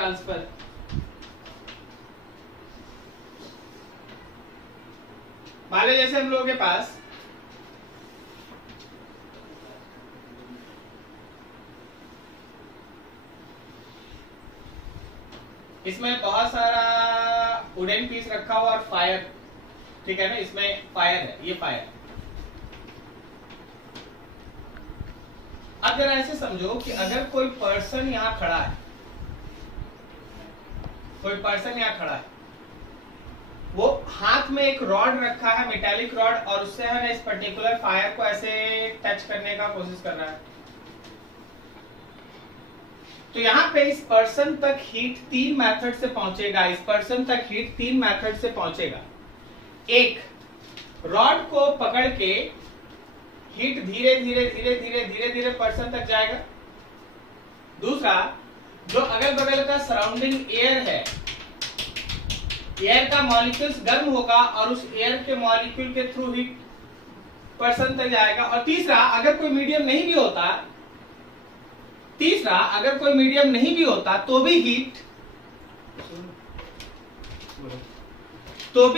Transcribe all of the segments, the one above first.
Transfer. मान लो जैसे हम लोगों के पास इसमें बहुत सारा वुडन पीस रखा हुआ और फायर, ठीक है ना, इसमें फायर है, ये फायर। अब जरा ऐसे समझो कि अगर कोई पर्सन यहां खड़ा है, कोई पर्सन यहां खड़ा है, वो हाथ में एक रॉड रखा है, मेटालिक रॉड, और उससे है ना इस पर्टिकुलर फायर को ऐसे टच करने का कोशिश कर रहा है। तो यहाँ पे इस पर्सन तक हीट 3 मेथड से पहुंचेगा, इस पर्सन तक हीट 3 मेथड से पहुंचेगा। एक, रॉड को पकड़ के हीट धीरे धीरे धीरे धीरे धीरे धीरे पर्सन तक जाएगा। दूसरा, जो अगल बगल का सराउंडिंग एयर है, एयर का मॉलिक्यूल्स गर्म होगा और उस एयर के मॉलिक्यूल के थ्रू हीट पर्सन तक जाएगा। और तीसरा, अगर कोई मीडियम नहीं भी होता, तो भी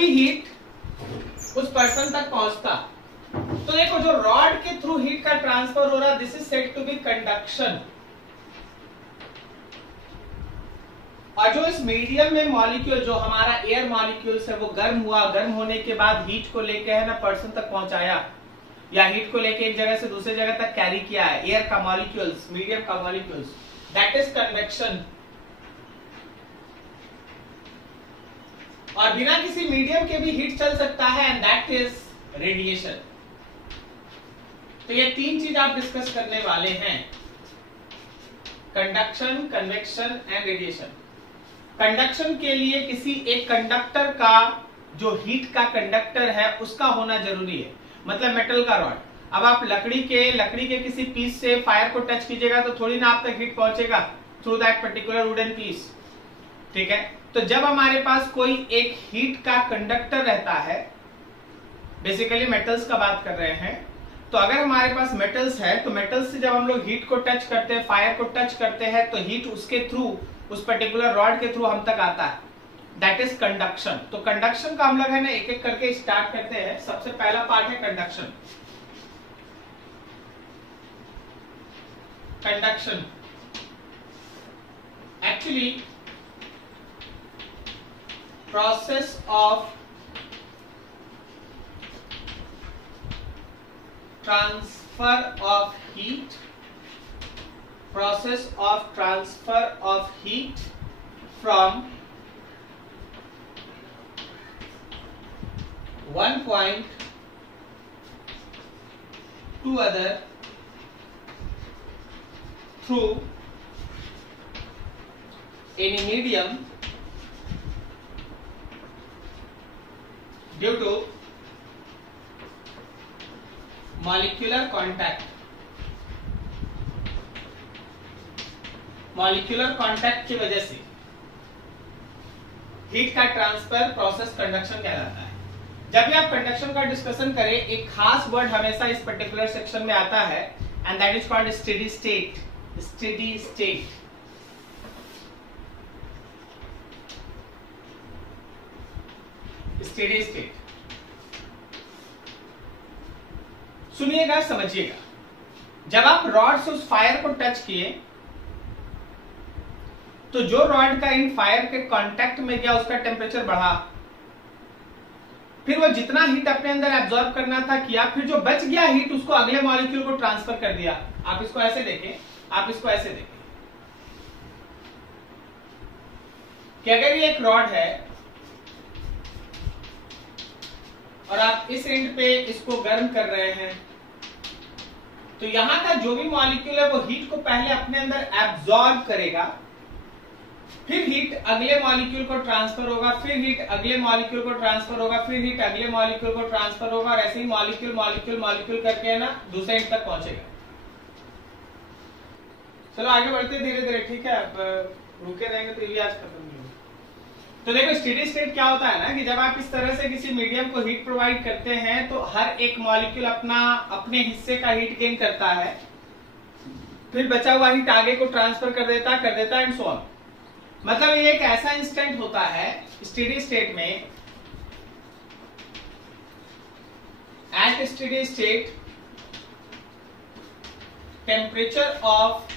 हीट उस पर्सन तक पहुंचता। तो देखो, जो रॉड के थ्रू हीट का ट्रांसफर हो रहा, this is said to be conduction. और जो इस मीडियम में मॉलिक्यूल, जो हमारा एयर मॉलिक्यूल्स है, वो गर्म हुआ, गर्म होने के बाद हीट को लेके है ना पर्सन तक पहुंचाया, या हीट को लेके एक जगह से दूसरी जगह तक कैरी किया है, एयर का मॉलिक्यूल्स, मीडियम का मॉलिक्यूल्स, दैट इज कन्वेक्शन। और बिना किसी मीडियम के भी हीट चल सकता है, एंड दैट इज रेडिएशन। तो ये 3 चीज आप डिस्कस करने वाले हैं, conduction, convection and radiation. Conduction के लिए किसी एक कंडक्टर का, जो हीट का कंडक्टर है, उसका होना जरूरी है। मतलब मेटल का रॉड, अब आप लकड़ी के किसी पीस से फायर को टच कीजिएगा तो थोड़ी ना आप तक हीट पहुंचेगा through that particular wooden piece, ठीक है। तो जब हमारे पास कोई एक हीट का कंडक्टर रहता है, बेसिकली मेटल्स का बात कर रहे हैं, तो अगर हमारे पास मेटल्स है, तो मेटल्स से जब हम लोग हीट को टच करते हैं, फायर को टच करते हैं, तो हीट उसके थ्रू, उस पर्टिकुलर रॉड के थ्रू हम तक आता है, दैट इज कंडक्शन। तो कंडक्शन का हम लोग है ना एक एक करके स्टार्ट करते हैं। सबसे पहला पार्ट है conduction. Conduction actually process of transfer of heat, process of transfer of heat from one point to other through any medium due to molecular contact. Molecular contact की वजह से हीट का ट्रांसफर प्रोसेस कंडक्शन कहलाता है। जब भी आप conduction का डिस्कशन करें, एक खास वर्ड हमेशा इस पर्टिकुलर सेक्शन में आता है, and that is called steady state. Steady state, steady state. सुनिएगा, समझिएगा। जब आप रॉड से उस फायर को टच किए, तो जो रॉड का इन फायर के कांटेक्ट में गया, उसका टेम्परेचर बढ़ा, फिर वो जितना हीट अपने अंदर एब्जॉर्ब करना था किया, फिर जो बच गया हीट उसको अगले मॉलिक्यूल को ट्रांसफर कर दिया। आप इसको ऐसे देखें, आप इसको ऐसे देखें कि अगर ये एक रॉड है और आप इस एंड पे इसको गर्म कर रहे हैं, तो यहां का जो भी मॉलिक्यूल है वो हीट को पहले अपने अंदर एब्जॉर्ब करेगा, फिर हीट अगले मॉलिक्यूल को ट्रांसफर होगा, फिर हीट अगले मॉलिक्यूल को ट्रांसफर होगा, फिर हीट अगले मॉलिक्यूल को ट्रांसफर होगा, और ऐसे ही मॉलिक्यूल मॉलिक्यूल मॉलिक्यूल करके है ना दूसरे एंड तक पहुंचेगा। चलो आगे बढ़ते धीरे धीरे, ठीक है। अब रुके रहेंगे तो ये भी आज खत्म नहीं होगा। तो देखो, स्टेडी स्टेट क्या होता है ना कि जब आप इस तरह से किसी मीडियम को हीट प्रोवाइड करते हैं, तो हर एक मॉलिक्यूल अपने हिस्से का हीट गेन करता है, फिर बचा हुआ हीट आगे को ट्रांसफर कर देता एंड सो ऑन। मतलब ये एक ऐसा इंस्टेंट होता है स्टेडी स्टेट में, at steady state temperature of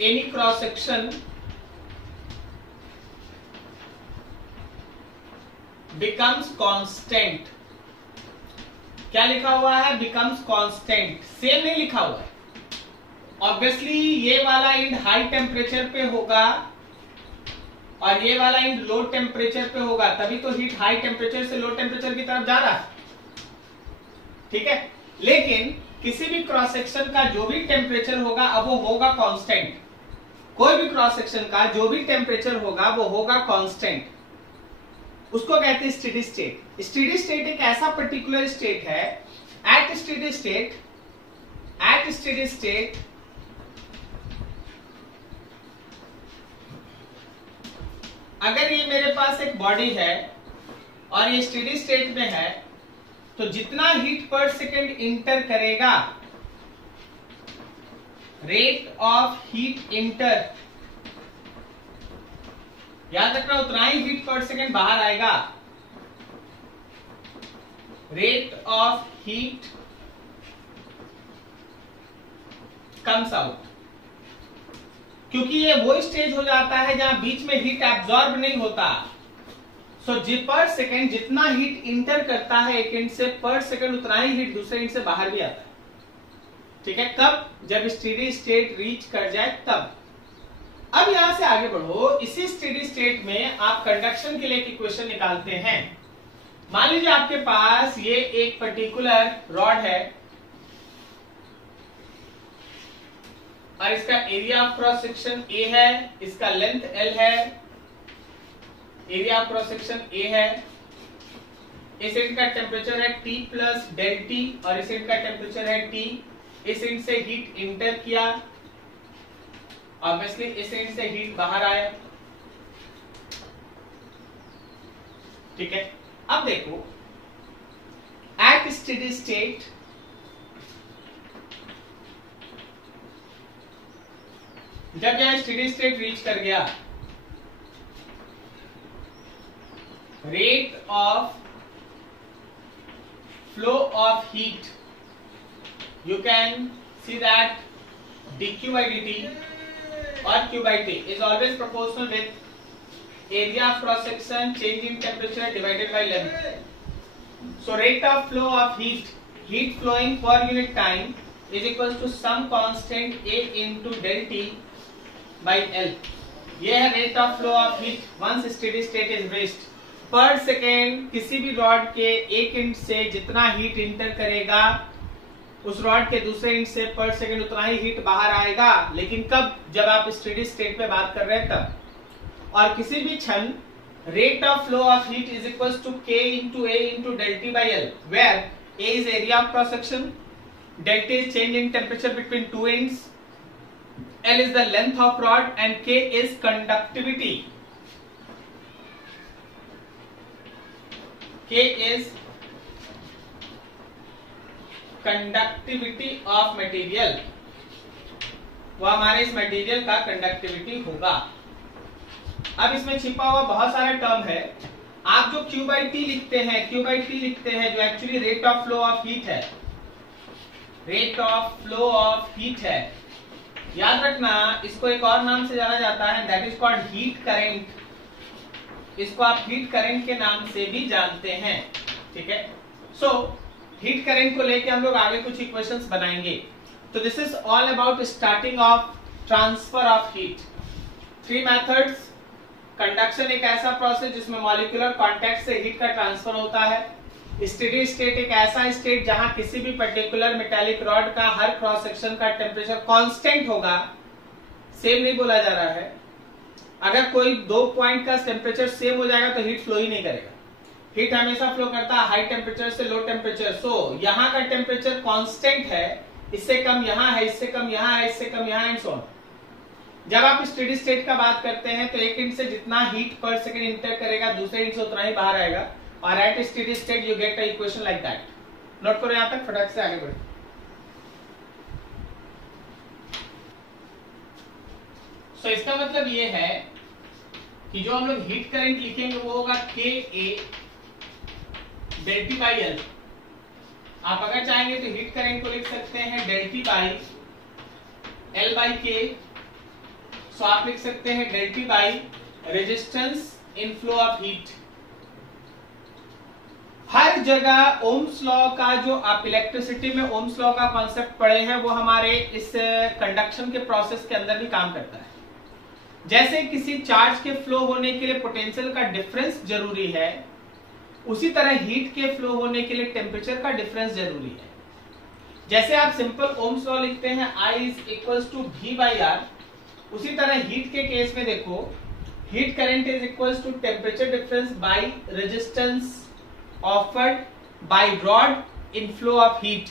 any cross section becomes constant. क्या लिखा हुआ है? बिकम्स कांस्टेंट, सेम नहीं लिखा हुआ है। ऑब्वियसली ये वाला इंड हाई टेम्परेचर पे होगा और ये वाला इंड लो टेम्परेचर पे होगा, तभी तो हीट हाई टेम्परेचर से लो टेम्परेचर की तरफ जा रहा है, ठीक है। लेकिन किसी भी क्रॉस सेक्शन का जो भी टेम्परेचर होगा अब वो होगा कांस्टेंट। कोई भी क्रॉस सेक्शन का जो भी टेम्परेचर होगा वो होगा कांस्टेंट, उसको कहते हैं स्टेडी स्टेट। स्टेडी स्टेट एक ऐसा पर्टिकुलर स्टेट है, एट स्टेडी स्टेट अगर ये मेरे पास एक बॉडी है और ये स्टेडी स्टेट में है, तो जितना हीट पर सेकेंड इंटर करेगा, रेट ऑफ हीट इंटर, याद रखना उतना ही हीट पर सेकेंड बाहर आएगा। Rate of heat comes out, क्योंकि ये वो स्टेज हो जाता है जहां बीच में हीट एब्जॉर्ब नहीं होता। सो पर सेकेंड जितना हीट इंटर करता है एक इंड से, पर सेकेंड उतना ही हीट दूसरे इंड से बाहर भी आता है, ठीक है। कब? जब स्टेडी स्टेट रीच कर जाए तब। अब यहां से आगे बढ़ो, इसी स्टेडी स्टेट में आप कंडक्शन के लिए एक इक्वेशन निकालते हैं। मान लीजिए आपके पास ये एक पर्टिकुलर रॉड है और इसका area of cross section A है, इसका लेंथ एल है, area of cross section A है। इस एंड का टेम्परेचर है T प्लस डेल टी और इस एंड का टेम्परेचर है T। इस एंड से हीट इंटर किया, ऑब्वियसली इस एंड से हीट बाहर आया, ठीक है। अब देखो, एट स्टेडी स्टेट जब यह स्टेडी स्टेट रीच कर गया, rate of flow of heat, you can see that dq by dt or q by t is always proportional with area of cross section change in temperature divided by length. So rate of flow of heat flowing per unit time is equals to some constant a into del t by L. ये है rate of flow of heat once steady state is reached. पर second किसी भी rod के एक end से जितना heat inter करेगा, उस रॉड के दूसरे इंड से पर सेकेंड उतना ही हीट बाहर आएगा। लेकिन कब? जब आप स्टेडी स्टेट पे बात कर रहे हैं तब। और किसी भी क्षण rate of flow of heat is equal to k into A into del T by L, where a is area of cross section, del T is change in temperature between two ends, L is the length of rod and K is conductivity. K is conductivity of material, वो हमारे इस material का conductivity होगा। अब इसमें छिपा हुआ बहुत सारा टर्म है। आप जो Q by T लिखते हैं, Q by T लिखते हैं, जो actually rate of flow of heat है, rate of flow of heat है। याद रखना, इसको एक और नाम से जाना जाता है, that is called heat current. इसको आप हीट करेंट के नाम से भी जानते हैं, ठीक है। सो हीट करेंट को लेके हम लोग आगे कुछ इक्वेशंस बनाएंगे। तो this is all about starting of transfer of heat. 3 methods. Conduction एक ऐसा प्रोसेस जिसमें मॉलिक्यूलर कांटेक्ट से हीट का ट्रांसफर होता है। स्टेडी स्टेट एक ऐसा स्टेट जहां किसी भी पर्टिकुलर मेटालिक रॉड का हर क्रॉस सेक्शन का टेम्परेचर कांस्टेंट होगा, सेम नहीं बोला जा रहा है। अगर कोई 2 पॉइंट का टेम्परेचर सेम हो जाएगा तो हीट फ्लो ही नहीं करेगा। हीट हमेशा फ्लो करता है हाई टेम्परेचर से लो टेम्परेचर। सो यहाँ का टेम्परेचर कांस्टेंट है, इससे कम यहाँ है, इससे कम यहाँ है, इससे कम यहाँ एंड सो ऑन। जब आप स्टेडी स्टेट का बात करते हैं तो एक इंच से जितना हीट पर सेकेंड इंटर करेगा, दूसरे इंच से उतना ही बाहर आएगा। और at steady state you get a equation like that. Note करो यहाँ तक, फटाक से आगे बढ़े। तो इसका मतलब ये है कि जो हम लोग हीट करंट लिखेंगे वो होगा के ए डेल टी बाई एल। आप अगर चाहेंगे तो हीट करंट को लिख सकते हैं del T by L by K. So आप लिख सकते हैं del T by resistance in flow of heat. हर जगह ओम्स लॉ का जो आप इलेक्ट्रिसिटी में ओम्स लॉ का कॉन्सेप्ट पढ़े हैं वो हमारे इस कंडक्शन के प्रोसेस के अंदर भी काम करता है। जैसे किसी चार्ज के फ्लो होने के लिए पोटेंशियल का डिफरेंस जरूरी है, उसी तरह हीट के फ्लो होने के लिए टेम्परेचर का डिफरेंस जरूरी है। जैसे आप सिंपल ओम्स लॉ लिखते हैं I is equals to V by R, उसी तरह हीट के केस में देखो heat current is equals to temperature difference by resistance offered by rod in flow of heat.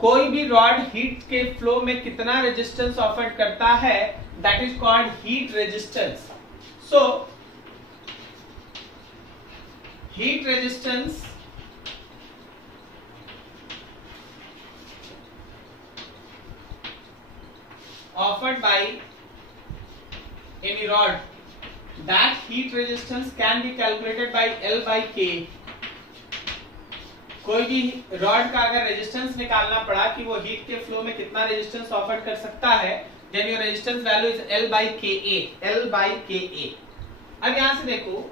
कोई भी रॉड हीट के फ्लो में कितना रेजिस्टेंस ऑफर्ड करता है, that is called heat resistance. So heat resistance offered by any rod, that heat resistance can be calculated by L by K। कोई भी rod का अगर रेजिस्टेंस निकालना पड़ा कि वो हीट के फ्लो में कितना रेजिस्टेंस ऑफर कर सकता है, then your resistance value is L by KA, L by KA। अब यहां से देखो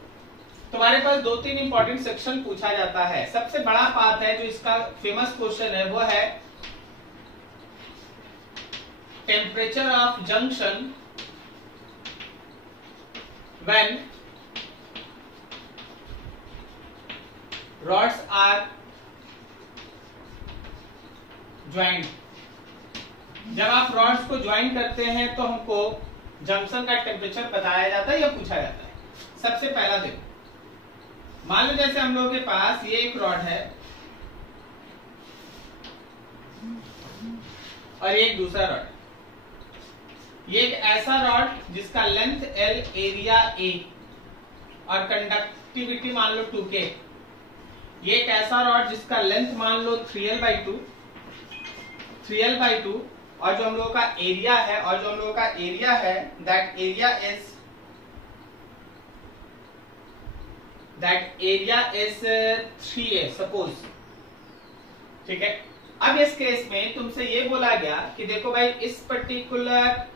तुम्हारे पास 2-3 इंपॉर्टेंट सेक्शन पूछा जाता है। सबसे बड़ा पार्ट है जो इसका फेमस क्वेश्चन है वो है temperature of junction when rods are joint. जब आप रॉड्स को ज्वाइन करते हैं तो हमको जंक्शन का टेम्परेचर बताया जाता है या पूछा जाता है। सबसे पहला देखो, मान लो जैसे हम लोगों के पास ये एक रॉड है और ये एक दूसरा रॉड। ये एक ऐसा रॉड जिसका लेंथ L, एरिया A और कंडक्टिविटी मान लो 2K। ये एक ऐसा रॉड जिसका लेंथ मान लो 3L by 2 और जो हम लोगों का एरिया है that area is 3A suppose. ठीक है, अब इस केस में तुमसे ये बोला गया कि देखो भाई इस पर्टिकुलर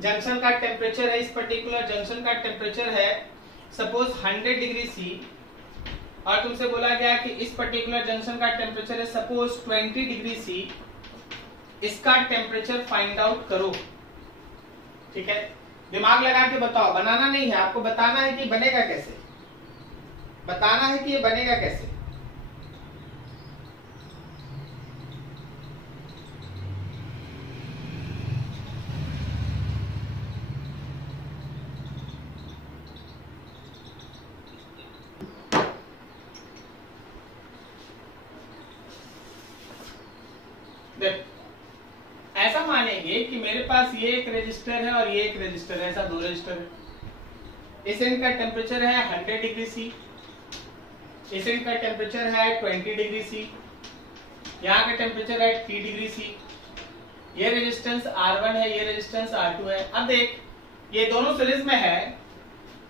जंक्शन का टेम्परेचर है, इस पर्टिकुलर जंक्शन का टेम्परेचर है सपोज 100 डिग्री सी, और तुमसे बोला गया कि इस पर्टिकुलर जंक्शन का टेम्परेचर है सपोज 20 डिग्री सी। इसका टेम्परेचर फाइंड आउट करो। ठीक है, दिमाग लगा के बताओ, बनाना नहीं है, आपको बताना है कि बनेगा कैसे, बताना है कि ये बनेगा कैसे। ऐसा मानेंगे कि मेरे पास ये एक रेजिस्टर है और ये एक रेजिस्टर है, ऐसा 2 रेजिस्टर है। इस एंड का टेम्परेचर है 100 डिग्री सी, इस एंड का टेम्परेचर है 20 डिग्री सी, यहाँ का टेम्परेचर है 3 डिग्री सी। ये रेजिस्टेंस R1 है, ये रेजिस्टेंस R2 है। अब देख, ये दोनों सीरीज में है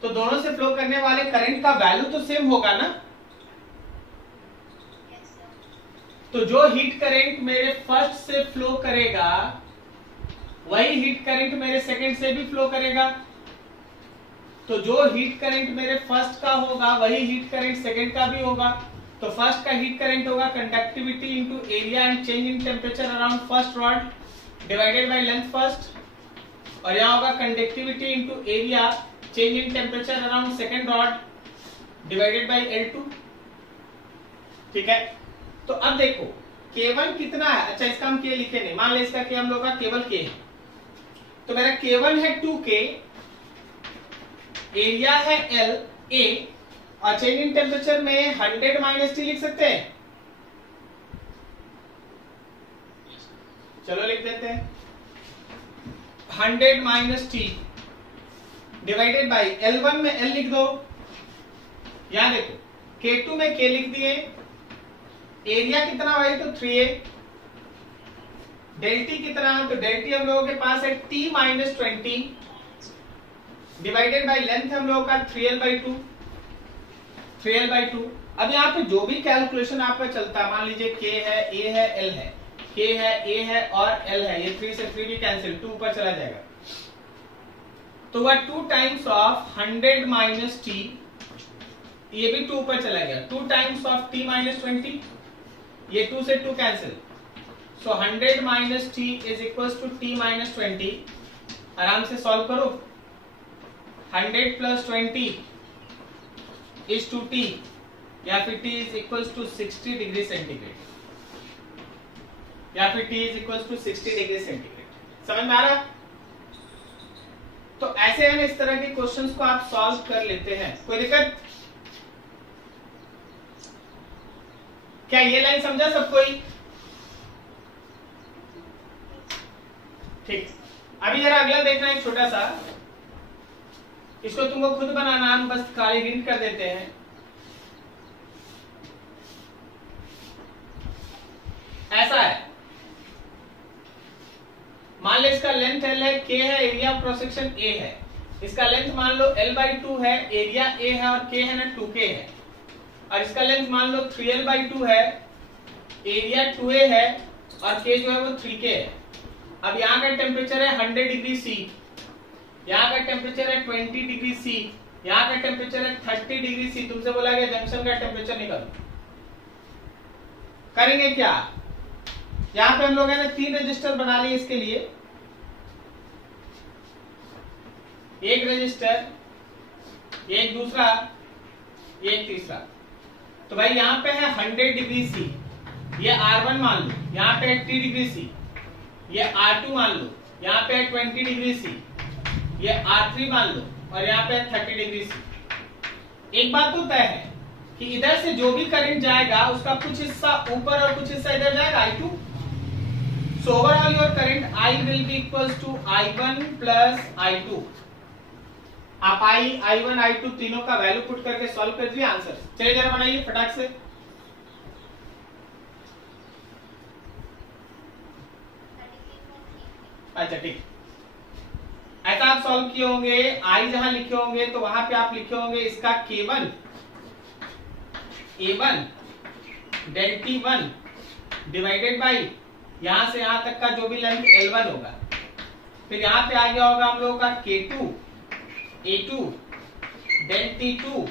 तो दोनों से फ्लो करने वाले करंट का वैल्यू तो सेम होगा ना। तो जो हीट करंट मेरे फर्स्ट से फ्लो करेगा वही हीट करंट मेरे सेकंड से भी फ्लो करेगा। तो जो हीट करंट मेरे फर्स्ट का होगा वही हीट करंट सेकंड का भी होगा। तो फर्स्ट का हीट करंट होगा conductivity into area and change in temperature around first rod divided by length first, और यहाँ होगा conductivity into area change in temperature around second rod divided by L2। ठीक है, तो अब देखो K1 कितना है। अच्छा, इसका हम K लिखे नहीं, मान ले इसका K हम लोग का केवल K है, तो मेरा K1 है 2K, एरिया है L A और चेंज इन टेम्परेचर में 100 माइनस T लिख सकते हैं। चलो लिख देते हैं 100 minus T divided by L1 में L लिख दो। यहां देखो K2 में K लिख दिए, एरिया कितना भाई तो 3A डेल टी कितना, तो डेल टी हम लोगों के पास है t minus 20 divided by length हम लोगों का 3l/2 3l/2। अब यहाँ पे जो भी कैलकुलेशन आपका चलता है, मान लीजिए k है, a है, l है, k है, a है और l है, ये 3 से 3 भी कैंसिल, 2 ऊपर चला जाएगा, तो वह 2 टाइम्स ऑफ 100 माइनस टी, ये भी 2 ऊपर चला गया, 2 टाइम्स ऑफ t माइनस 20, ये 2 से 2 cancel, so 100 minus T is equal to t minus 20। आराम से सॉल्व करो, 100 प्लस 20 इज टू t, या फिर t is equal to 60 degree centigrade, या फिर t is equal to 60 degree centigrade. समझ में आ रहा? तो ऐसे है ना, इस तरह के क्वेश्चंस को आप सॉल्व कर लेते हैं, कोई दिक्कत? क्या ये लाइन समझा सब कोई? ठीक, अभी जरा अगला देखना है, छोटा सा, इसको तुमको खुद बनाना, हम बस खाली हिंट कर देते हैं। ऐसा है, मान लो इसका लेंथ l है, k है, area of cross section a है, इसका लेंथ मान लो l/2 है, एरिया a है और k है ना 2k है, और इसका लेंथ मान लो 3l/2 है, एरिया 2a है और k जो है वो 3k है। अब यहाँ का टेम्परेचर है 100 डिग्री C, यहाँ का टेम्परेचर है 20 डिग्री C, यहाँ का टेम्परेचर है 30 डिग्री C। तुमसे बोला गया जंक्शन का टेम्परेचर निकालो, करेंगे क्या? यहाँ पे हम लोग है ना 3 रजिस्टर बना लिए इसके लिए, एक रजिस्टर, एक दूसरा, एक तीसरा। तो भाई यहाँ पे है 100 डिग्री C, ये R1 मान लो, यहाँ पे है 30 डिग्री C, ये R2 मान लो, यहाँ पे है 20 डिग्री C, ये R3 मान लो और यहाँ पे है 30 डिग्री C। एक बात तो तय है कि इधर से जो भी करंट जाएगा उसका कुछ हिस्सा ऊपर और कुछ हिस्सा इधर जाएगा, I2। So overall your current I will be equals to I1 plus I2। आप I1, I2 तीनों का वैल्यू पुट करके सॉल्व कर दिए आंसर। चलिए जरा बनाइए फटाक से। अच्छा ठीक, ऐसा आप सॉल्व किए होंगे, I जहां लिखे होंगे तो वहां पे आप लिखे होंगे इसका K1 A1 del T1 divided by यहां से यहां तक का जो भी लेंथ L1 होगा, फिर यहां पे आ गया होगा हम लोगों का K2 A2 del T2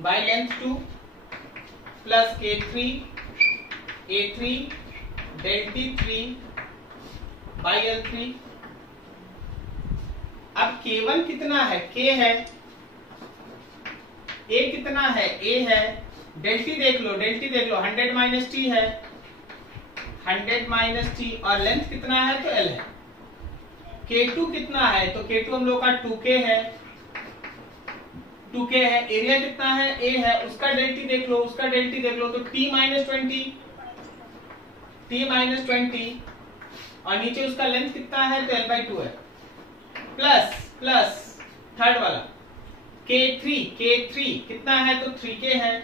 by length 2 plus K3 A3 del T3 by L3। अब K1 कितना है? K है, A कितना है? A है, डेल T देख लो, डेल T देख लो, 100 माइनस T है, 100 माइनस T, और लेंथ कितना है? तो L है। K2 कितना है? तो K2 हम लोग का 2K है, 2K है, एरिया कितना है? A है, उसका डेल T देख लो, उसका डेल T देख लो, तो T माइनस 20 और नीचे उसका लेंथ कितना है? तो L/2 है, प्लस थर्ड वाला K3 कितना है? तो 3K है,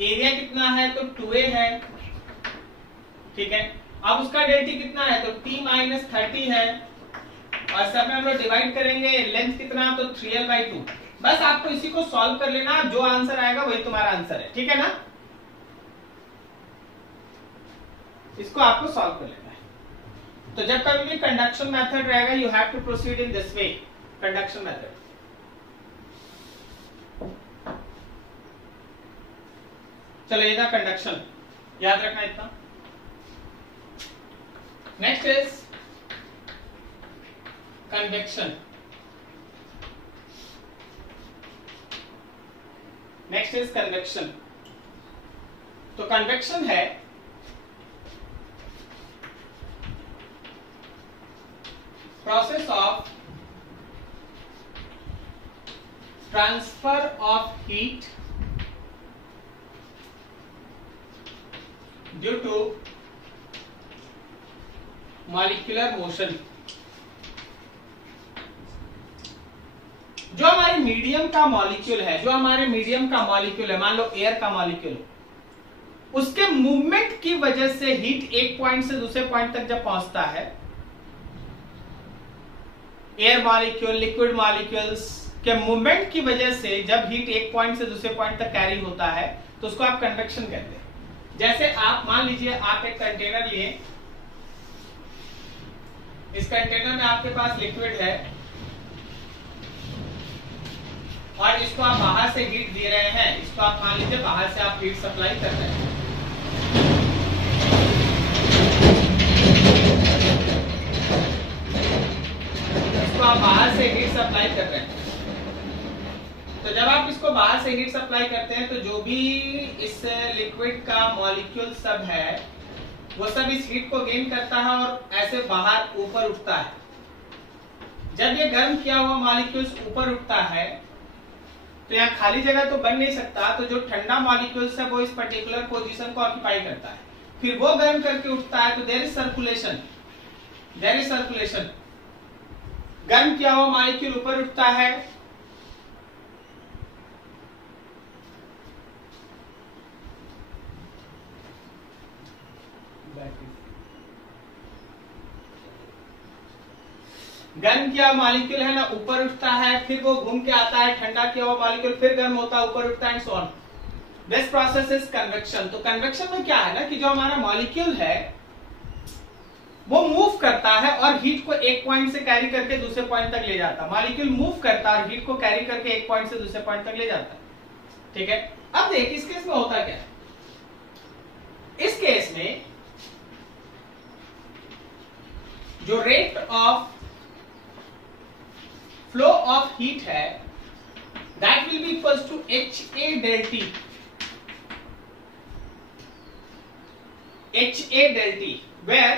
एरिया कितना है? तो 2A है, ठीक है। अब उसका डेल T कितना है? तो T माइनस 30 है, और सब में हम लोग डिवाइड करेंगे, लेंथ कितना? तो 3l/2। बस आपको इसी को सॉल्व कर लेना, जो आंसर आएगा वही तुम्हारा आंसर है, ठीक है ना? इसको आपको सॉल्व कर लेना है। तो जब कभी भी कंडक्शन मेथड रहेगा, you have to proceed in this way, conduction method. चलो ये था कंडक्शन, याद रखना इतना। Next is convection. Next is convection. तो कन्वेक्शन है process of transfer of heat due to molecular motion. जो हमारे मीडियम का मॉलिक्यूल है, मान लो एयर का मॉलिक्यूल, उसके मूवमेंट की वजह से हीट एक पॉइंट से दूसरे पॉइंट तक जब पहुंचता है, एयर मॉलिक्यूल, लिक्विड मॉलिक्यूल्स के मूवमेंट की वजह से जब हीट एक पॉइंट से दूसरे पॉइंट तक कैरी होता है तो उसको आप कन्वेक्शन कहते हैं। जैसे आप मान लीजिए आप एक कंटेनर लिए, इस कंटेनर में आपके पास लिक्विड है और इसको आप बाहर से हीट दे रहे हैं। इसको आप मान लीजिए बाहर से आप हीट सप्लाई कर रहे हैं। इसको आप बाहर से हीट सप्लाई कर रहे हैं। तो जब आप इसको बाहर से हीट सप्लाई करते हैं तो जो भी इस लिक्विड का मॉलिक्यूल सब है वो सब इस हीट को गेन करता है और ऐसे बाहर ऊपर उठता है। जब ये गर्म किया हुआ मॉलिक्यूल्स ऊपर उठता है तो यहाँ खाली जगह तो बन नहीं सकता, तो जो ठंडा मॉलिक्यूल्स है वो इस पर्टिकुलर पोजीशन को ऑक्यूपाई करता है, फिर वो गर्म करके उठता है। तो there is circulation, there is circulation. गर्म किया हुआ मॉलिक्यूल ऊपर उठता है, गर्म किया मॉलिक्यूल है ना ऊपर उठता है, फिर वो घूम के आता है, ठंडा किया हुआ मॉलिक्यूल फिर गर्म होता है, ऊपर उठता है and so on. This process is convection. तो कन्वेक्शन में क्या है ना कि जो हमारा मॉलिक्यूल है वो मूव करता है और हीट को एक पॉइंट से कैरी करके दूसरे पॉइंट तक ले जाता है। मॉलिक्यूल मूव करता है और हीट को कैरी करके एक पॉइंट से दूसरे पॉइंट तक ले जाता है। ठीक है, अब देख इस केस में होता क्या है। इस केस में जो rate of flow of heat है that will be equals to HA del T। HA del T where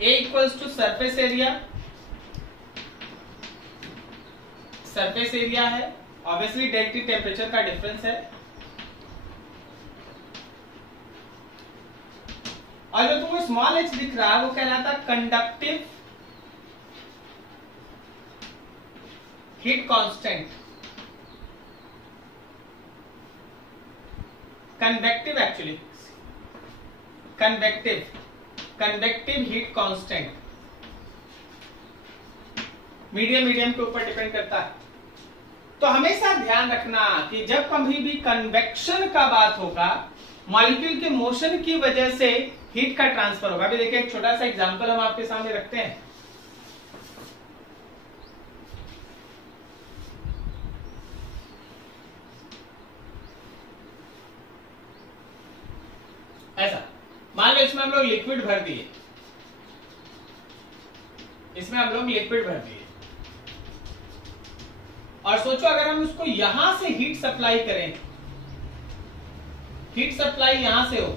A equals to surface area है, ऑब्वियसली del T टेम्परेचर का डिफरेंस है, और जो तुमको स्मॉल h दिख रहा है वो कहलाता है conductive heat constant, convective actually convective heat constant. Medium के ऊपर डिपेंड करता है। तो हमेशा ध्यान रखना कि जब कभी भी कन्वेक्शन का बात होगा मॉलिक्यूल के मोशन की वजह से हीट का ट्रांसफर होगा। अभी देखिए एक छोटा सा एग्जांपल हम आपके सामने रखते हैं। ऐसा मान लो इसमें हम लोग लिक्विड भर दिए, और सोचो अगर हम उसको यहां से हीट सप्लाई करें, हीट सप्लाई यहां से हो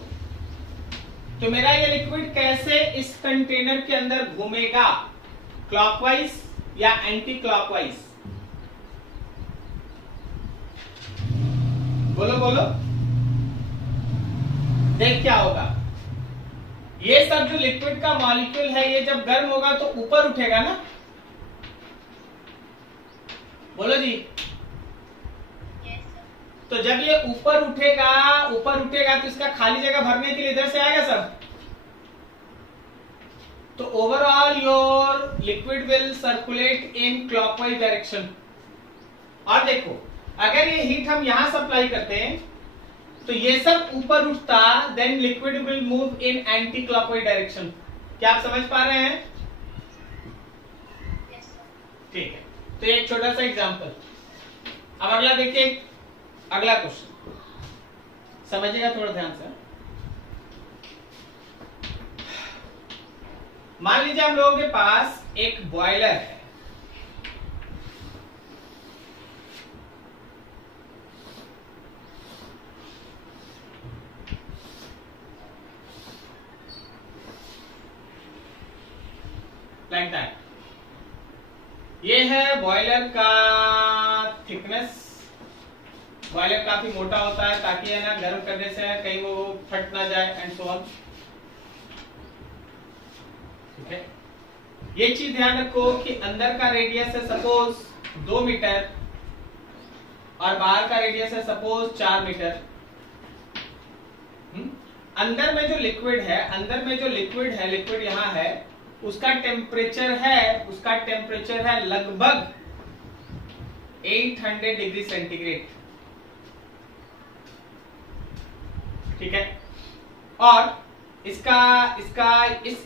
तो मेरा ये लिक्विड कैसे इस कंटेनर के अंदर घूमेगा, क्लॉकवाइज या एंटी क्लॉकवाइज? बोलो देख क्या होगा। ये सब जो लिक्विड का मॉलिक्यूल है ये जब गर्म होगा तो ऊपर उठेगा ना, बोलो जी। तो जब ये ऊपर उठेगा तो इसका खाली जगह भरने के लिए इधर से आएगा सब। तो overall your liquid will circulate in clockwise direction. और देखो अगर ये हीट हम यहां सप्लाई करते हैं तो ये सब ऊपर उठता, then liquid will move in anticlockwise direction. क्या आप समझ पा रहे हैं? ठीक है, तो एक छोटा सा एग्जांपल। अब अगला देखिए, अगला क्वेश्चन समझिएगा थोड़ा ध्यान से। मान लीजिए हम लोगों के पास एक बॉयलर है, लाइक दैट। ये है बॉयलर का थिकनेस। बॉयलर काफी मोटा होता है ताकि है ना गर्म करने से कहीं वो फट ना जाए एंड सो ऑन। ठीक है, ये चीज ध्यान रखो कि अंदर का रेडियस है सपोज 2 मीटर और बाहर का रेडियस है सपोज 4 मीटर। अंदर में जो लिक्विड है लिक्विड यहाँ है, उसका टेम्परेचर है लगभग 800 डिग्री सेंटीग्रेड, ठीक है। और इस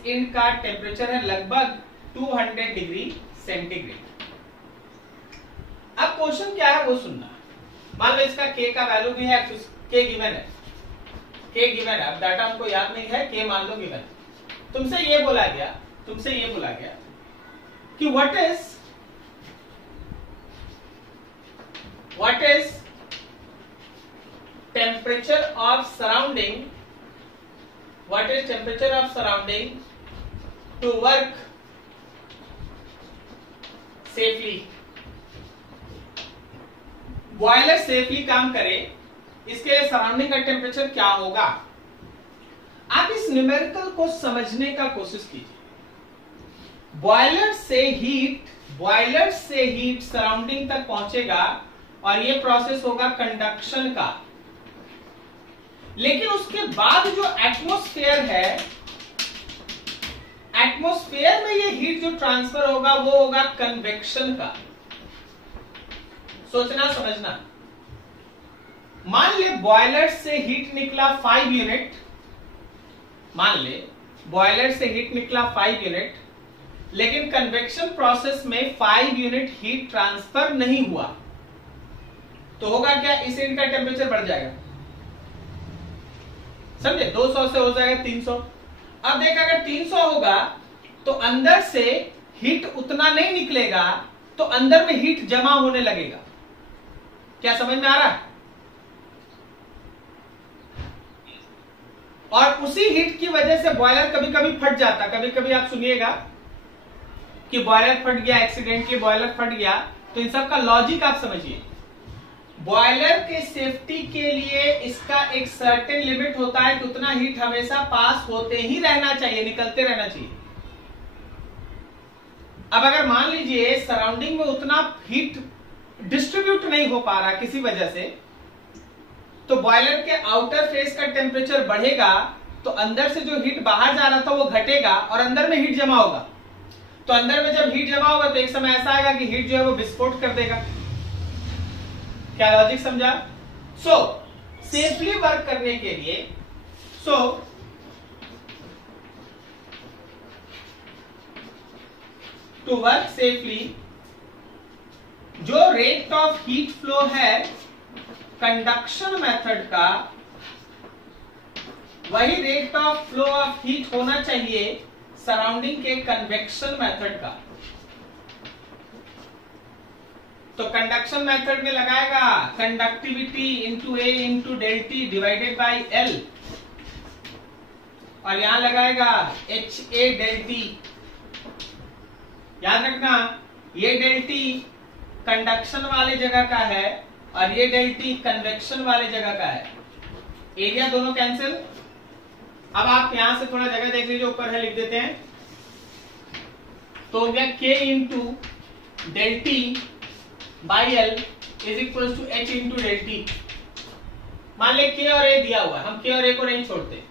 एंड का टेम्परेचर है लगभग 200 डिग्री सेंटीग्रेड। अब क्वेश्चन क्या है वो सुनना। मान लो इसका के का वैल्यू भी है, के गिवन है, अब डाटा हमको याद नहीं है, के मान लो गिवन। तुमसे ये बोला गया कि what is temperature of surrounding to work safely. Boiler safely काम करे, इसके लिए सराउंडिंग का टेम्परेचर क्या होगा। आप इस न्यूमेरिकल को समझने का कोशिश कीजिए। बॉयलर से हीट सराउंडिंग तक पहुंचेगा और ये प्रोसेस होगा कंडक्शन का। लेकिन उसके बाद जो एटमॉस्फेयर है, एटमॉस्फेयर में ये हीट जो ट्रांसफर होगा वो होगा कन्वेक्शन का। सोचना समझना। मान ले बॉयलर से हीट निकला 5 यूनिट, लेकिन कन्वेक्शन प्रोसेस में 5 यूनिट हीट ट्रांसफर नहीं हुआ, तो होगा क्या, इस एंड का टेम्परेचर बढ़ जाएगा, समझे। 200 से हो जाएगा 300। अब देख, अगर 300 होगा तो अंदर से हीट उतना नहीं निकलेगा, तो अंदर में हीट जमा होने लगेगा। क्या समझ में आ रहा है? और उसी हीट की वजह से बॉयलर कभी कभी फट जाता। कभी कभी आप सुनिएगा कि बॉयलर फट गया, एक्सीडेंटली बॉयलर फट गया। तो इन सब का लॉजिक आप समझिए। बॉयलर के सेफ्टी के लिए इसका एक सर्टेन लिमिट होता है कि उतना हीट हमेशा पास होते ही रहना चाहिए, निकलते रहना चाहिए। अब अगर मान लीजिए सराउंडिंग में उतना हीट डिस्ट्रीब्यूट नहीं हो पा रहा किसी वजह से, तो बॉयलर के आउटर फेस का टेम्परेचर बढ़ेगा, तो अंदर से जो हीट बाहर जा रहा था वो घटेगा और अंदर में हीट जमा होगा। तो अंदर में जब हीट जमा होगा तो एक समय ऐसा आएगा कि हीट जो है वो विस्फोट कर देगा। क्या लॉजिक समझा? सेफली वर्क करने के लिए टू वर्क सेफली जो रेट ऑफ हीट फ्लो है कंडक्शन मेथड का, वही rate of flow of heat होना चाहिए सराउंडिंग के कन्वेक्शन मेथड का। तो कंडक्शन मेथड में लगाएगा conductivity into A into del T divided by L, और यहां लगाएगा एच ए डेल टी। याद रखना, ये डेल टी कंडक्शन वाले जगह का है और ये डेल टी कन्वेक्शन वाले जगह का है। एरिया दोनों कैंसिल। अब आप यहां से थोड़ा जगह देख लीजिए, ऊपर है लिख देते हैं। तो हो गया K into del T by L is equal to H into del T. मान ले के और ए दिया हुआ, हम के और ए को नहीं छोड़ते।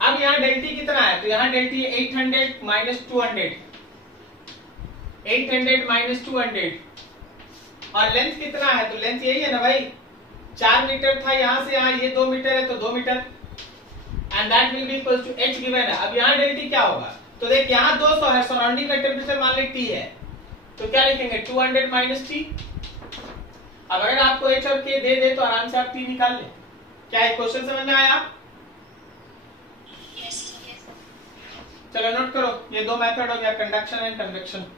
अब यहाँ डेल टी कितना है, तो यहाँ डेल टी 800 माइनस 200, 800 माइनस 200, और लेंथ कितना है, तो लेंथ यही है ना भाई, 4 मीटर था यहां से यहाँ, ये 2 मीटर है तो 2 मीटर, and that will be equal to H given है। अब यहाँ डेल टी क्या होगा, तो देख यहाँ 200 है, सराउंडिंग का टेम्परेचर मान ले टी है, तो क्या लिखेंगे 200 माइनस टी। अब अगर आपको एच और के दे दे तो आराम से आप टी निकाल ले। क्या एक क्वेश्चन समझ में आया? चलो नोट करो, ये दो मेथड हो गया, conduction and convection.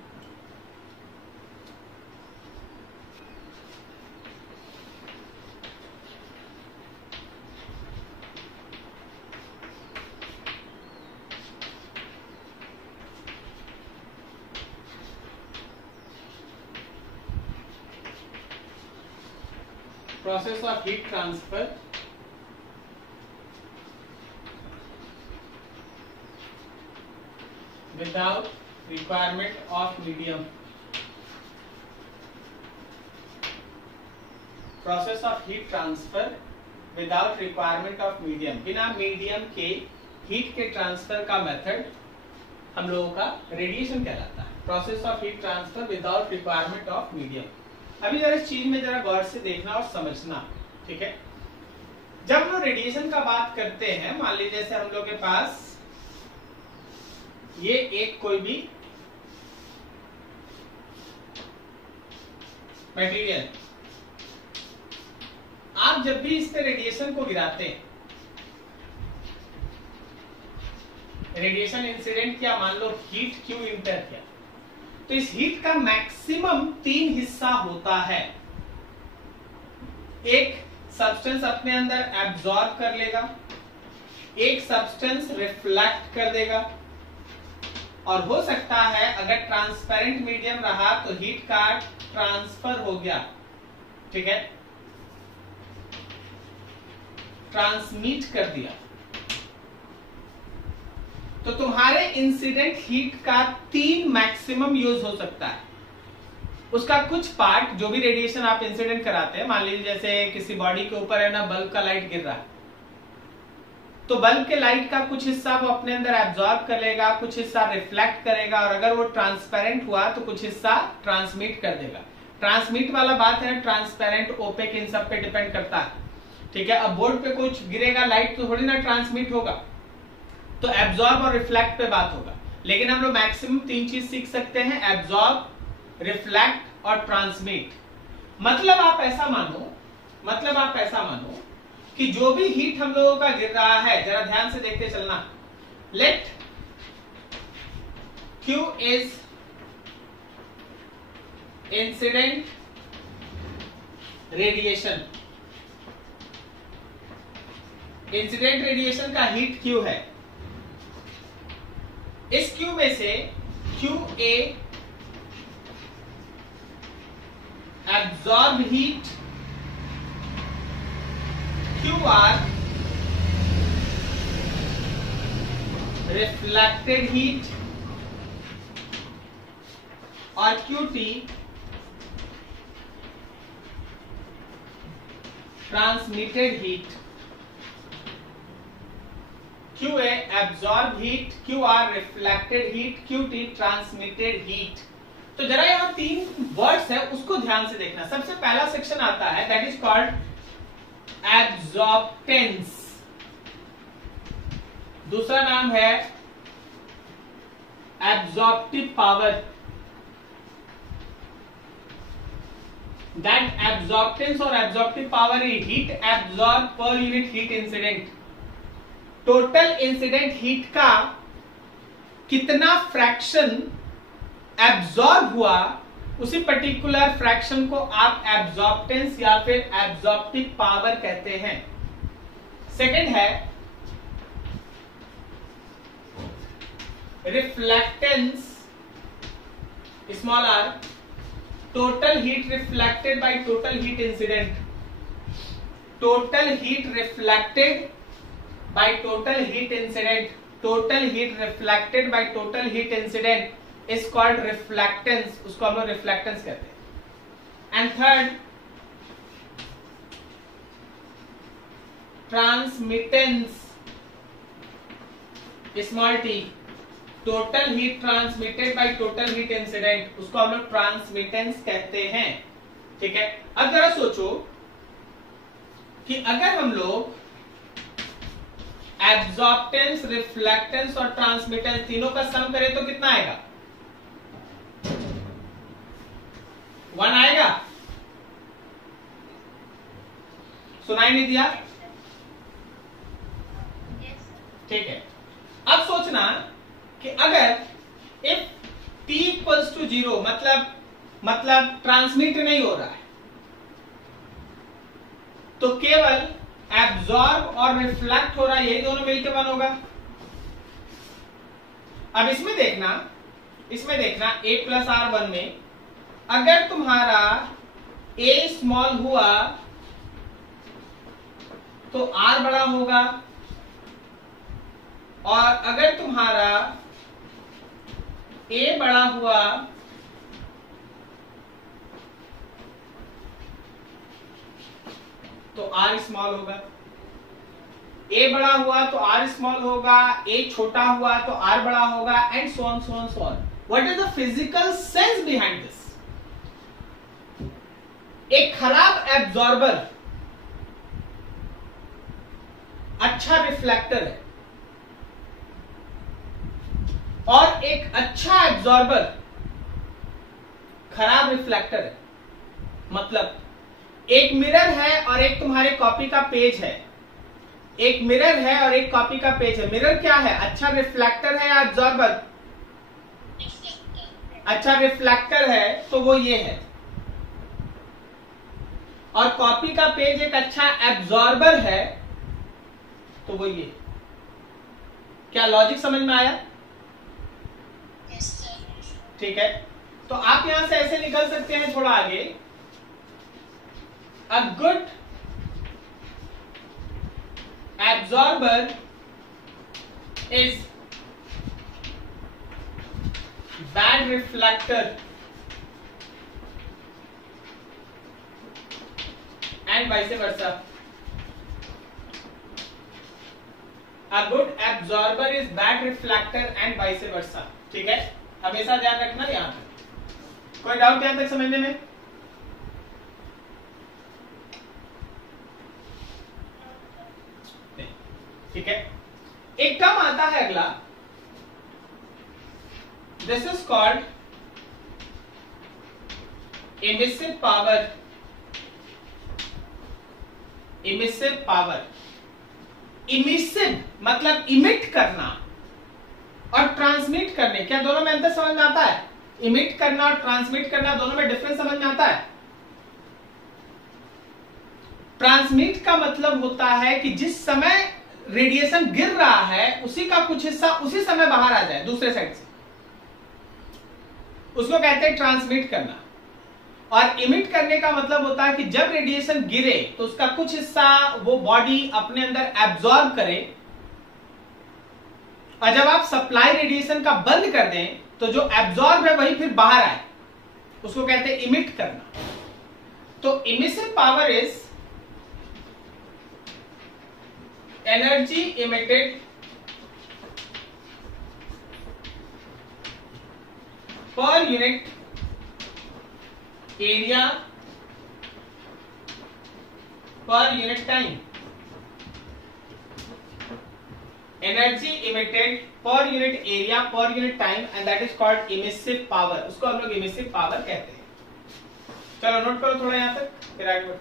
Process of heat transfer without requirement of medium। Process of heat transfer without requirement of medium, बिना मीडियम के हीट के ट्रांसफर का मेथड हम लोगों का रेडिएशन कहलाता है। Process of heat transfer without requirement of medium. अभी जरा इस चीज में जरा गौर से देखना और समझना, ठीक है। जब हम लोग रेडिएशन का बात करते हैं, मान लीजिए जैसे हम लोग के पास ये एक कोई भी मटेरियल, आप जब भी इस पे रेडिएशन को गिराते हैं, रेडिएशन इंसिडेंट किया, मान लो हीट क्यू इंटर किया, तो इस हीट का मैक्सिमम 3 हिस्सा होता है। एक सब्सटेंस अपने अंदर एब्जॉर्ब कर लेगा, एक सब्सटेंस रिफ्लेक्ट कर देगा, और हो सकता है अगर ट्रांसपेरेंट मीडियम रहा तो हीट का ट्रांसफर हो गया, ठीक है, ट्रांसमिट कर दिया। तो तुम्हारे इंसिडेंट हीट का 3 मैक्सिमम यूज हो सकता है। उसका कुछ पार्ट, जो भी रेडिएशन आप इंसिडेंट कराते हैं, मान लीजिए जैसे किसी बॉडी के ऊपर है ना, बल्ब का लाइट गिर रहा है, तो बल्ब के लाइट का कुछ हिस्सा वो अपने अंदर एब्जॉर्ब कर लेगा, कुछ हिस्सा रिफ्लेक्ट करेगा, और अगर वो ट्रांसपेरेंट हुआ तो कुछ हिस्सा ट्रांसमिट कर देगा। ट्रांसमिट वाला बात है, ट्रांसपेरेंट, ओपेक, इन सब पे डिपेंड करता है, ठीक है। अब बोर्ड पे कुछ गिरेगा लाइट तो थोड़ी ना ट्रांसमिट होगा, तो एब्जॉर्ब और रिफ्लेक्ट पे बात होगा। लेकिन हम लोग मैक्सिमम 3 चीज सीख सकते हैं, एब्जॉर्ब, रिफ्लेक्ट और ट्रांसमिट। मतलब आप ऐसा मानो कि जो भी हीट हम लोगों का गिर रहा है, जरा ध्यान से देखते चलना। Let Q is incident radiation, incident radiation का हीट Q है। इस Q में से QA absorb heat, QR reflected heat, और QT transmitted heat. QA absorb heat, QR reflected heat, QT transmitted heat. तो जरा यहां 3 वर्ड्स है, उसको ध्यान से देखना। सबसे पहला सेक्शन आता है, दैट इज कॉल्ड एब्जॉर्प्टेंस, दूसरा नाम है एब्जॉर्प्टिव पावर। दैट एब्जॉर्प्टेंस और absorptive power is heat absorb per unit heat incident. Total incident heat का कितना फ्रैक्शन एब्जॉर्ब हुआ, उसी पर्टिकुलर फ्रैक्शन को आप एब्जॉर्प्टेंस या फिर एब्जॉर्प्टिव पावर कहते हैं। सेकंड है reflectance, small R, total heat reflected by total heat incident. Total heat reflected by total heat incident, total heat reflected by total heat incident is called reflectance, उसको हम लोग रिफ्लेक्टेंस कहते हैं। And third transmittance, small T, total heat transmitted by total heat incident, उसको हम लोग transmittance कहते हैं, ठीक है। अब जरा सोचो कि अगर हम लोग एब्जॉर्प्टेंस, रिफ्लेक्टेंस और ट्रांसमिटेंस तीनों का सम करें तो कितना आएगा? 1 आएगा। सुनाई नहीं दिया? ठीक है। अब सोचना कि अगर इफ t इक्वल्स टू 0, मतलब ट्रांसमिट नहीं हो रहा है, तो केवल एब्जॉर्ब और रिफ्लेक्ट हो रहा है, यही दोनों मिलकर 1 होगा। अब इसमें देखना a प्लस आर 1 में अगर तुम्हारा a स्मॉल हुआ तो r बड़ा होगा, और अगर तुम्हारा a बड़ा हुआ तो r स्मॉल होगा, a बड़ा हुआ तो r स्मॉल होगा, a छोटा हुआ तो r बड़ा होगा, and so on so on so on. What is the physical sense behind this? एक खराब एब्जॉर्बर अच्छा रिफ्लेक्टर है, और एक अच्छा एब्जॉर्बर खराब रिफ्लेक्टर है. मतलब एक मिरर है और एक तुम्हारे कॉपी का पेज है, एक मिरर है और एक कॉपी का पेज है. मिरर क्या है, अच्छा रिफ्लेक्टर है या एब्जॉर्बर? अच्छा रिफ्लेक्टर है, तो वो ये है. और कॉपी का पेज एक अच्छा एब्जॉर्बर है, तो वो ये. क्या लॉजिक समझ में आया? ठीक है, तो आप यहां से ऐसे निकल सकते हैं थोड़ा आगे. A good absorber is bad reflector and vice versa. A good absorber is bad reflector and vice versa. ठीक है, हमेशा ध्यान रखना. यहां तक कोई डाउट यहां तक समझने में? ठीक है, एक टर्म आता है अगला, this is called emissive power. Emissive power, emissive मतलब इमिट करना और ट्रांसमिट करने. क्या दोनों में अंतर समझ में आता है? इमिट करना और ट्रांसमिट करना, दोनों में डिफरेंस समझ में आता है? ट्रांसमिट का मतलब होता है कि जिस समय रेडिएशन गिर रहा है उसी का कुछ हिस्सा उसी समय बाहर आ जाए दूसरे साइड से, उसको कहते हैं ट्रांसमिट करना. और इमिट करने का मतलब होता है कि जब रेडिएशन गिरे तो उसका कुछ हिस्सा वो बॉडी अपने अंदर एब्जॉर्ब करे, और जब आप सप्लाई रेडिएशन का बंद कर दें तो जो एब्जॉर्ब है वही फिर बाहर आए, उसको कहते हैं इमिट करना. तो emissive power is energy emitted per unit area पर unit time. Energy emitted per unit area पर unit time, and that is called emissive power. उसको हम लोग इमिसिव पावर कहते हैं. चलो नोट करो थोड़ा यहां तक, फिर आगे बढ़ो.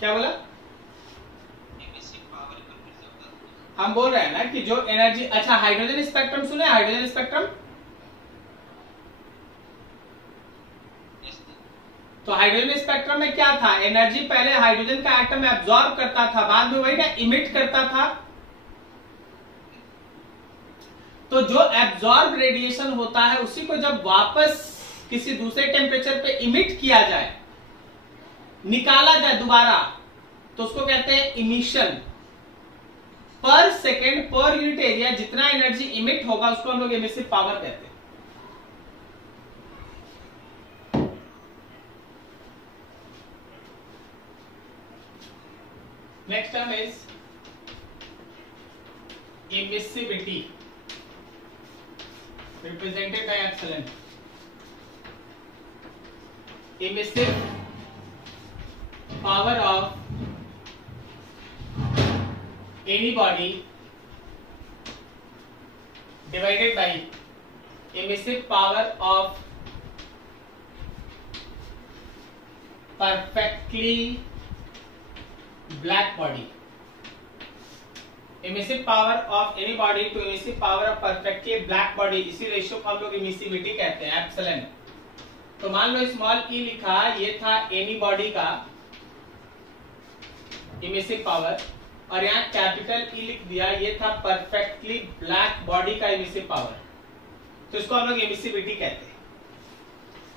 क्या बोला? हम बोल रहे हैं ना कि जो एनर्जी, अच्छा हाइड्रोजन स्पेक्ट्रम सुने? हाइड्रोजन स्पेक्ट्रम, तो हाइड्रोजन स्पेक्ट्रम में क्या था? एनर्जी पहले हाइड्रोजन का एटम एब्जॉर्ब करता था, बाद में वही ना इमिट करता था. तो जो एब्जॉर्ब रेडिएशन होता है उसी को जब वापस किसी दूसरे टेम्परेचर पे इमिट किया जाए, निकाला जाए दोबारा, तो उसको कहते हैं इमिशन. पर सेकेंड पर यूनिट एरिया जितना एनर्जी इमिट होगा उसको हम लोग इमिसिव पावर कहते हैं. Next term is emissivity, represented by epsilon. Emissive power of any body divided by emissive power of perfectly black body. Emissive power of any body to emissive power of perfectly black body, इसी ratio को हम लोग emissivity कहते हैं, epsilon. तो मान लो small ई लिखा, ये था एनी बॉडी का इमिसिव पावर, और यहाँ कैपिटल ई लिख दिया, ये था परफेक्टली ब्लैक बॉडी का इमिसिव पावर, तो इसको हम लोग इमिसिविटी कहते हैं।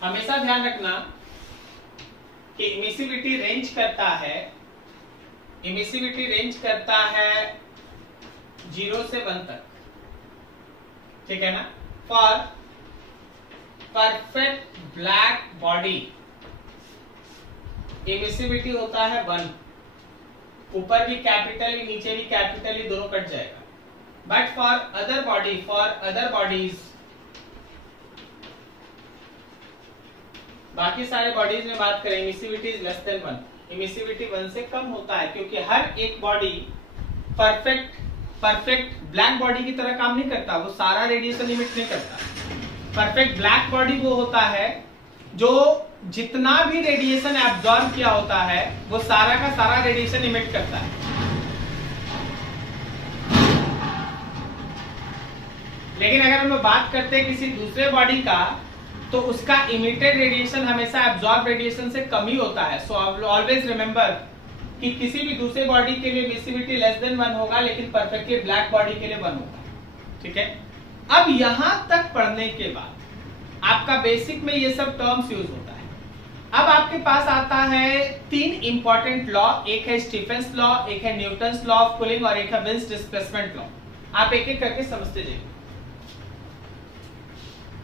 हमेशा ध्यान रखना कि इमिसिविटी रेंज करता है, इमिसिविटी रेंज करता है 0 से 1 तक, ठीक है ना। For perfect black body emissivity होता है 1, ऊपर भी कैपिटल ही नीचे भी कैपिटल ही दोनों कट जाएगा। बट फॉर अदर बॉडीज, बाकी सारे बॉडीज में बात करें, emissivity is less than 1, emissivity 1 से कम होता है, क्योंकि हर एक बॉडी परफेक्ट ब्लैक बॉडी की तरह काम नहीं करता, वो सारा रेडिएशन इमिट नहीं करता। परफेक्ट ब्लैक बॉडी वो होता है जो जितना भी रेडिएशन एब्जॉर्ब किया होता है वो सारा का सारा रेडिएशन इमिट करता है। लेकिन अगर हम लोग बात करते हैं किसी दूसरे बॉडी का, तो उसका इमिटेड रेडिएशन हमेशा एब्जॉर्ब रेडिएशन से कम ही होता है। सो ऑलवेज रिमेंबर कि किसी भी दूसरे बॉडी के लिए इमिसिविटी लेस देन 1 होगा, लेकिन परफेक्टली ब्लैक बॉडी के लिए 1 होगा, ठीक है। अब यहां तक पढ़ने के बाद आपका बेसिक में ये सब टर्म्स यूज होता है। अब आपके पास आता है 3 इंपॉर्टेंट लॉ, एक है स्टीफेंस लॉ, एक है न्यूटन्स लॉ ऑफ कूलिंग और एक है विल्स डिस्प्लेसमेंट लॉ। आप एक एक करके समझते जाइए।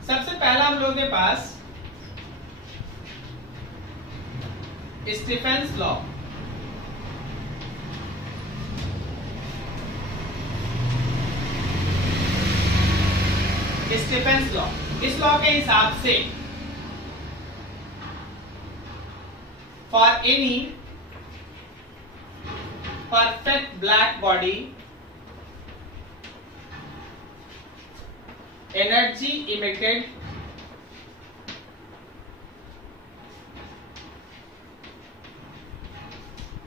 सबसे पहला हम लोगों के पास स्टीफेंस लॉ। स्टीफेंस लॉ, इस लॉ के हिसाब से for any perfect black body energy emitted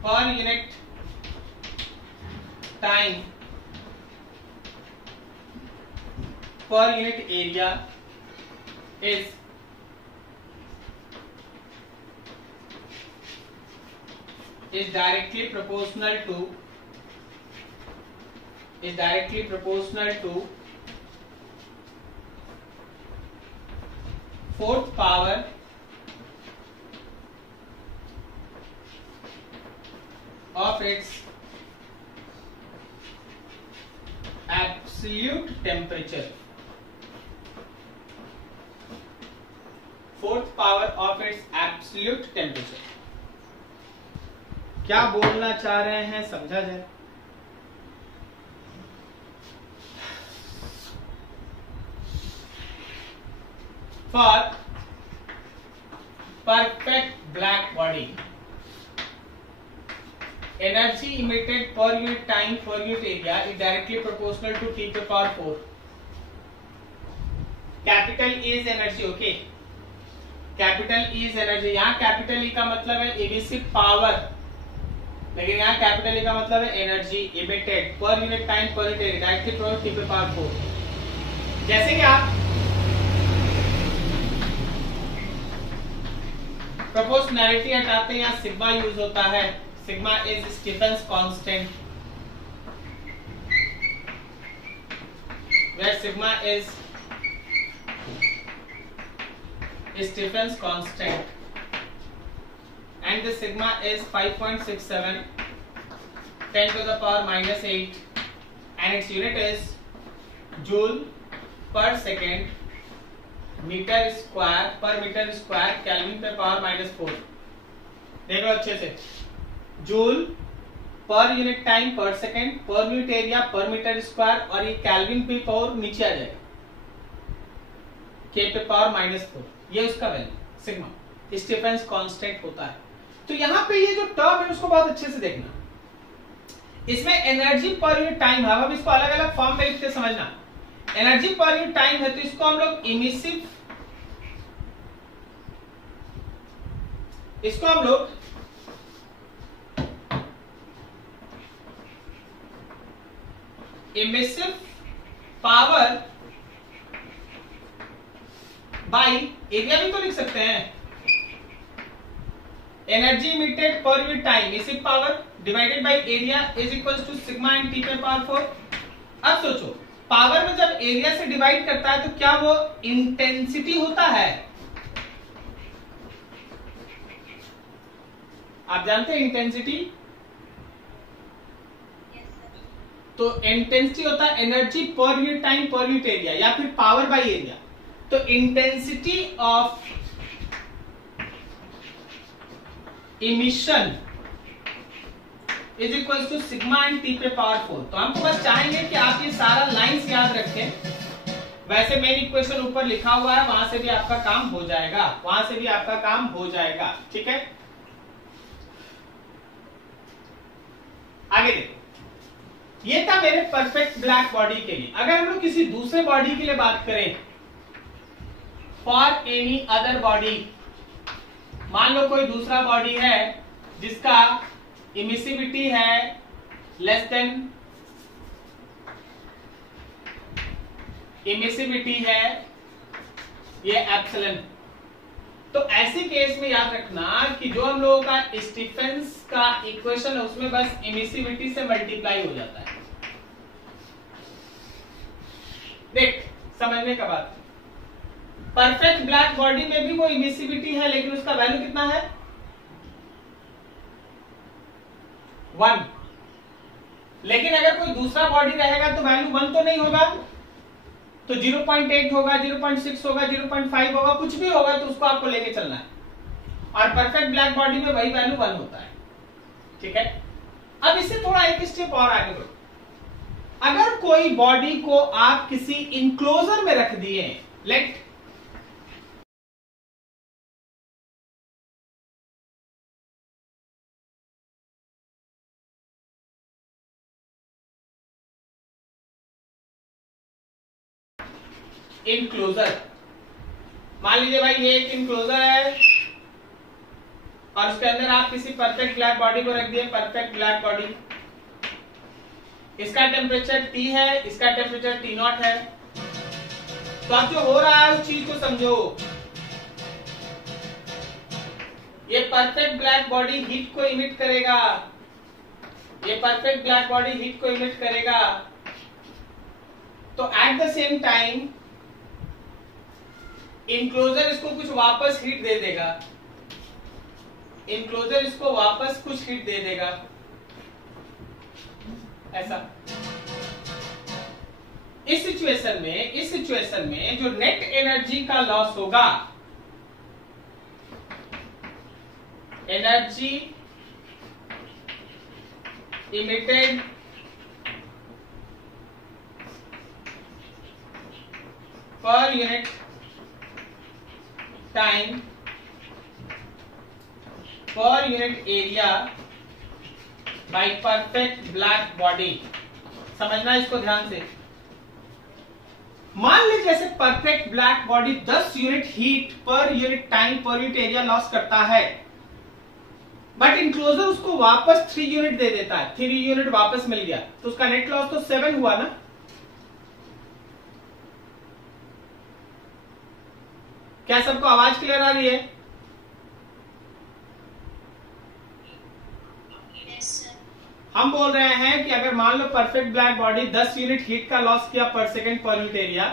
per unit time per unit area is directly proportional to fourth power of its absolute temperature, fourth power of its absolute temperature। क्या बोलना चाह रहे हैं समझा जाए। For perfect black body, energy emitted per unit time per unit area is directly proportional to T to the power 4। Capital E is energy, okay? Capital E is energy। यहाँ capital E का मतलब है emissive power, लेकिन यहाँ capital E का मतलब है energy emitted per unit time per unit area directly proportional to T to the power 4। जैसे कि आप प्रोपोर्शनैलिटी हटाते हैं, यहाँ सिग्मा यूज होता है। Sigma is Stefan's constant, where sigma is Stephen's constant and the sigma is 5.67 10 to the power minus 8 and its unit is joule per second meter square per meter square Kelvin per power minus 4। देख लो अच्छे से, joule पर unit time पर second पर unit area पर metre square, और ये kelvin पे पावर नीचे आ जाएगा के पे पावर माइनस 4, ये उसका वैल्यू सिग्मा स्टीफेंस कांस्टेंट होता है। तो यहाँ पे ये जो टर्म है उसको बहुत अच्छे से देखना, इसमें एनर्जी पर यूनिट टाइम है। अब इसको अलग अलग फॉर्म में लिख के समझना। एनर्जी पर यूनिट टाइम है तो इसको हम लोग इमिसिव, इसको हम लोग इमिसिव पावर बाई एरिया भी तो लिख सकते हैं। Energy emitted per unit time emissive power divided by area is equal to sigma in T पे पावर 4। अब सोचो पावर में जब एरिया से डिवाइड करता है तो क्या वो इंटेंसिटी होता है? आप जानते हैं इंटेंसिटी? तो इंटेंसिटी होता है energy per unit time per unit area या फिर पावर बाय एरिया। तो intensity of emission is equal to sigma and T पे पावर 4। तो हम तो बस चाहेंगे कि आप ये सारा लाइंस याद रखें। वैसे मेन इक्वेशन ऊपर लिखा हुआ है, वहां से भी आपका काम हो जाएगा, वहां से भी आपका काम हो जाएगा। ठीक है, आगे देखो। ये था मेरे परफेक्ट ब्लैक बॉडी के लिए। अगर हम लोग किसी दूसरे बॉडी के लिए बात करें, फॉर एनी अदर बॉडी, मान लो कोई दूसरा बॉडी है जिसका इमिसिविटी है लेस देन, इमिसिविटी है ये एप्सिलॉन। तो ऐसे केस में याद रखना कि जो हम लोगों का स्टीफेंस का इक्वेशन है उसमें बस इमिसिविटी से मल्टीप्लाई हो जाता है। देख समझने का बात, परफेक्ट ब्लैक बॉडी में भी वो इमिसिविटी है लेकिन उसका वैल्यू कितना है? 1। लेकिन अगर कोई दूसरा बॉडी रहेगा तो वैल्यू 1 तो नहीं होगा, तो 0.8 होगा, 0.6 होगा, 0.5 होगा, कुछ भी होगा, तो उसको आपको लेके चलना है। और परफेक्ट ब्लैक बॉडी में वही वैल्यू 1 होता है। ठीक है, अब इससे थोड़ा एक स्टेप और आगे बढ़ो। अगर कोई बॉडी को आप किसी इंक्लोजर में रख दिए, लेट इनक्लोजर, मान लीजिए भाई ये एक इनक्लोजर है और उसके अंदर आप किसी परफेक्ट ब्लैक बॉडी को रख दिए, परफेक्ट ब्लैक बॉडी। इसका टेम्परेचर T है, इसका टेम्परेचर T0 है। तो अब जो हो रहा है उस चीज को समझो। ये परफेक्ट ब्लैक बॉडी हीट को इमिट करेगा, ये परफेक्ट ब्लैक बॉडी हीट को इमिट करेगा। तो at the same time enclosure इसको कुछ वापस हीट दे देगा, इनक्लोजर इसको वापस कुछ हीट दे देगा, ऐसा। इस सिचुएशन में जो नेट एनर्जी का लॉस होगा, energy emitted per unit time per unit area bye perfect black body. समझना इसको ध्यान से। मान लीजिए जैसे perfect black body 10 unit heat पर unit time per unit area loss करता है, बट इनक्लोजर उसको वापस 3 यूनिट दे देता है, 3 यूनिट वापस मिल गया, तो उसका नेट लॉस तो 7 हुआ ना। क्या सबको आवाज क्लियर आ रही है? हम बोल रहे हैं कि अगर मान लो perfect black body 10 unit heat का लॉस किया पर सेकंड पर यूनिट एरिया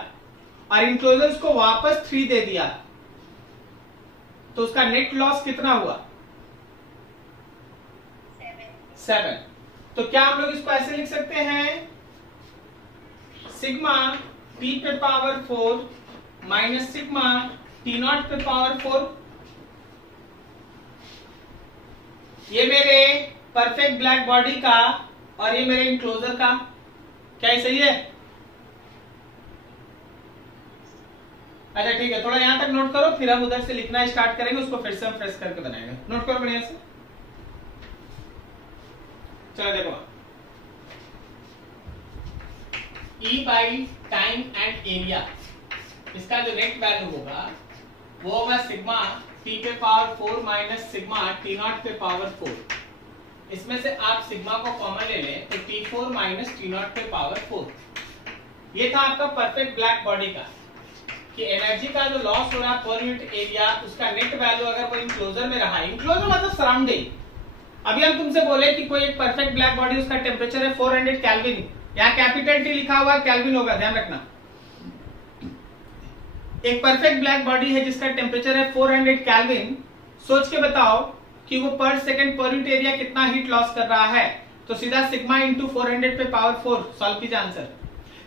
और इनक्लोजर उसको वापस 3 दे दिया, तो उसका नेट लॉस कितना हुआ? 7। तो क्या हम लोग इसको ऐसे लिख सकते हैं, सिग्मा T पे पावर 4 माइनस सिग्मा T0 पे पावर 4। ये मेरे परफेक्ट ब्लैक बॉडी का और ये मेरे इनक्लोजर का। क्या ये सही है? अच्छा ठीक है, थोड़ा यहां तक नोट करो, फिर हम उधर से लिखना स्टार्ट करेंगे, उसको फिर से हम फ्रेश करके बनाएंगे। नोट करो बढ़िया से। चलो देखो, E by time and area, इसका जो नेट वैल्यू होगा वो होगा सिग्मा T पे पावर 4 माइनस सिग्मा T0 पे पावर 4। इसमें से आप सिग्मा को कॉमन ले लें तो T4 माइनस T0 पे पावर 4। ये था आपका परफेक्ट ब्लैक बॉडी का, कि एनर्जी का जो लॉस हो रहा है पर यूनिट एरिया, उसका नेट वैल्यू अगर वो इंक्लोजर में रहा, इंक्लोजर मतलब सराउंडिंग, अभी हम तुमसे बोले कि कोई एक परफेक्ट ब्लैक बॉडी, उसका टेम्परेचर है 400 केल्विन, यहाँ कैपिटल टी लिखा हुआ केल्विन होगा, ध्यान रखना। एक परफेक्ट ब्लैक बॉडी है जिसका टेम्परेचर है 400 केल्विन, सोच के बताओ कि वो पर सेकंड पर यूनिट एरिया कितना हीट लॉस कर रहा है। तो सीधा सिग्मा इंटू 400 पे पावर 4 सॉल्व कीजिए आंसर।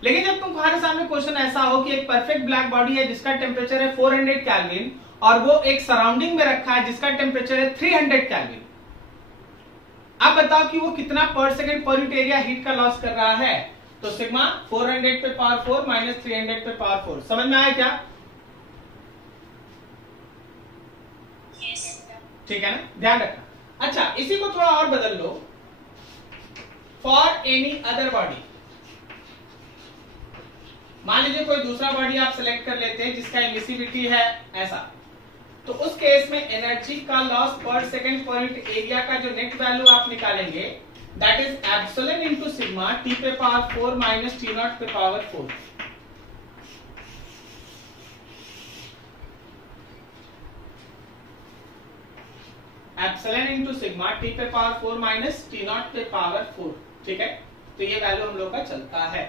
लेकिन जब तुम्हारे सामने क्वेश्चन ऐसा हो कि एक परफेक्ट ब्लैक बॉडी है जिसका टेम्परेचर है 400 केल्विन और वो एक सराउंडिंग में रखा है जिसका टेम्परेचर है 300 केल्विन, अब बताओ कि वो कितना पर सेकंड पर यूनिट एरिया हीट का लॉस कर रहा है। तो सिग्मा 400 पे पावर 4 माइनस 300 पे पावर 4, समझ में आया क्या? ठीक है ना, ध्यान रखना। अच्छा, इसी को थोड़ा और बदल लो। फॉर एनी अदर बॉडी, मान लीजिए कोई दूसरा बॉडी आप सिलेक्ट कर लेते हैं जिसका इमिसिविटी है ऐसा, तो उस केस में एनर्जी का लॉस पर सेकंड पर यूनिट एरिया का जो नेट वैल्यू आप निकालेंगे that is epsilon into sigma T पे पावर 4 माइनस टी नॉट पे power 4। Epsilon into sigma T पे पावर 4 माइनस टी नॉट पे पावर 4, ठीक है। तो ये वैल्यू हम लोग का चलता है।